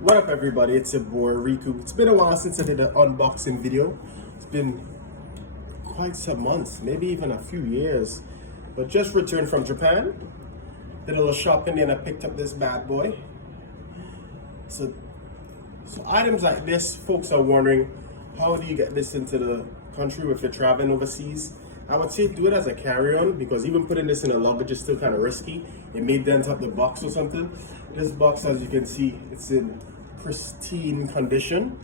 What up everybody, it's your boy Riku. It's been a while since I did an unboxing video. It's been quite some months, maybe even a few years. But just returned from Japan. Did a little shopping and I picked up this bad boy. So items like this, folks are wondering, how do you get this into the country if you're traveling overseas? I would say do it as a carry-on, because even putting this in a luggage is still kind of risky. It may dent up the box or something. This box, as you can see, it's in pristine condition.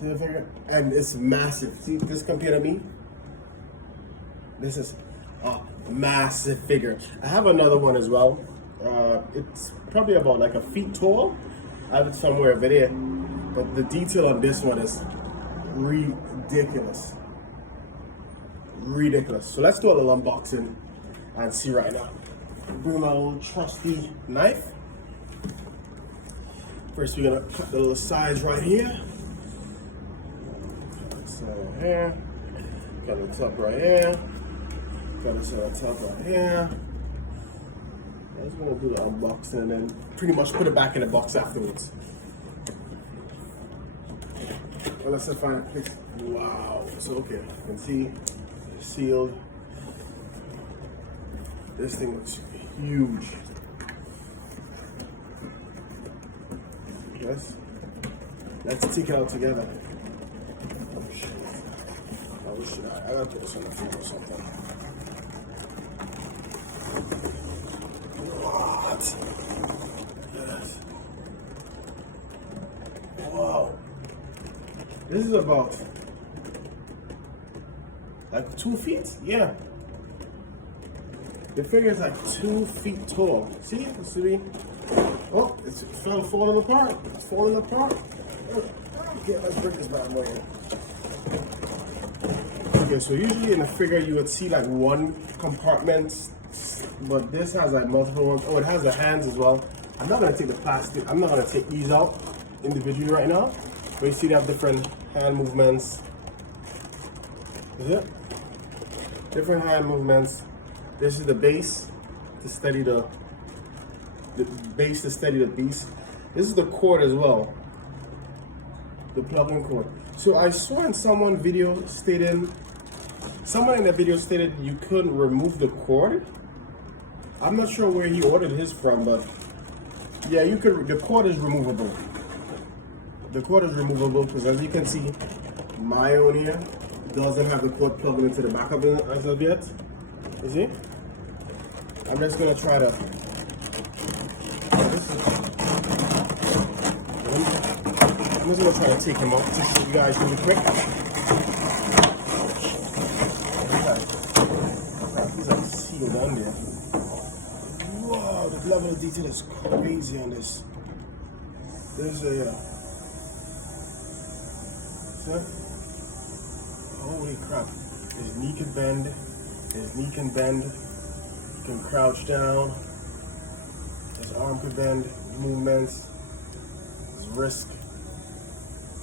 And it's massive. See this compared to me? This is a massive figure. I have another one as well. It's probably about like a feet tall. I have it somewhere over there. But the detail on this one is ridiculous. Ridiculous. So let's do a little unboxing and see right now. Bring my old trusty knife. First, we're gonna cut the little sides right here. So here, got the top right here. Got the top right here. I'm just gonna do the unboxing and then pretty much put it back in the box afterwards. Well, let's find a place. Wow. So okay, you can see it's sealed. This thing looks huge. Yes. Let's take it out together. Oh shit. Oh shit. I gotta put this on the floor or something. What? Yes. Wow. This is about like 2 feet? Yeah. The figure is like 2 feet tall. See? See? Oh, it's falling apart. It's falling apart. Okay, let's break this bad boy in. Okay, so usually in a figure you would see like one compartment, but this has like multiple ones. Oh, it has the hands as well. I'm not gonna take the plastic. I'm not gonna take these out individually right now. But you see they have different hand movements. Is it? Different hand movements. This is the base to steady the base to steady the beast. This is the cord as well, the plug-in cord. So I saw in someone in the video stated you couldn't remove the cord. I'm not sure where he ordered his from, but yeah, you could. The cord is removable. The cord is removable because, as you can see, my own here doesn't have the cord plugged into the back of it as of yet. You see? I'm just gonna try to. I'm just gonna try to take him out to show you guys really quick. He's like sealed on there. Wow, the level of detail is crazy on this. There's a holy crap. His knee can bend. His knee can bend. He can crouch down. His arm can bend. Movements. His wrist.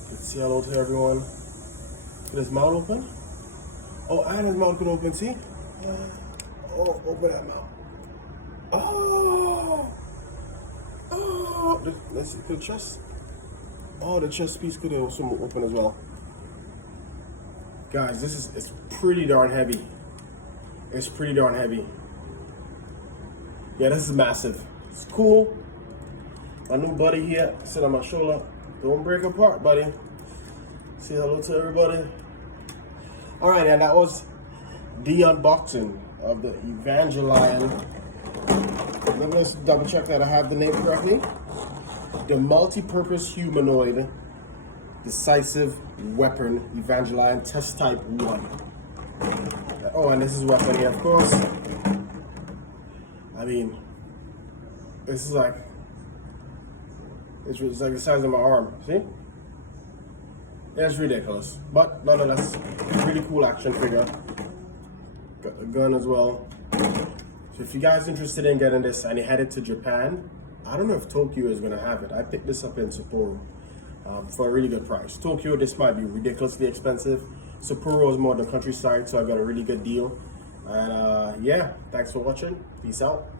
You can say hello to everyone. With his mouth open. Oh, and his mouth can open, see? Oh, open that mouth. Oh! Oh! Let's see the chest. Oh, the chest piece could also open as well. Guys, it's pretty darn heavy. It's pretty darn heavy. Yeah, this is massive. It's cool. My new buddy here, sit on my shoulder. Don't break apart, buddy. Say hello to everybody. Alright, and that was the unboxing of the Evangelion. Let me just double check that I have the name correctly. The multi-purpose humanoid decisive weapon Evangelion test type 1. Oh, and this is weapon here, of course. I mean, this is like, it's like the size of my arm, see? It's ridiculous, but nonetheless, really cool action figure. Got the gun as well. So if you guys are interested in getting this and you're headed to Japan, I don't know if Tokyo is gonna have it. I picked this up in Sapporo for a really good price. Tokyo, this might be ridiculously expensive. Sapporo is more the countryside, so I got a really good deal. And yeah, thanks for watching. Peace out.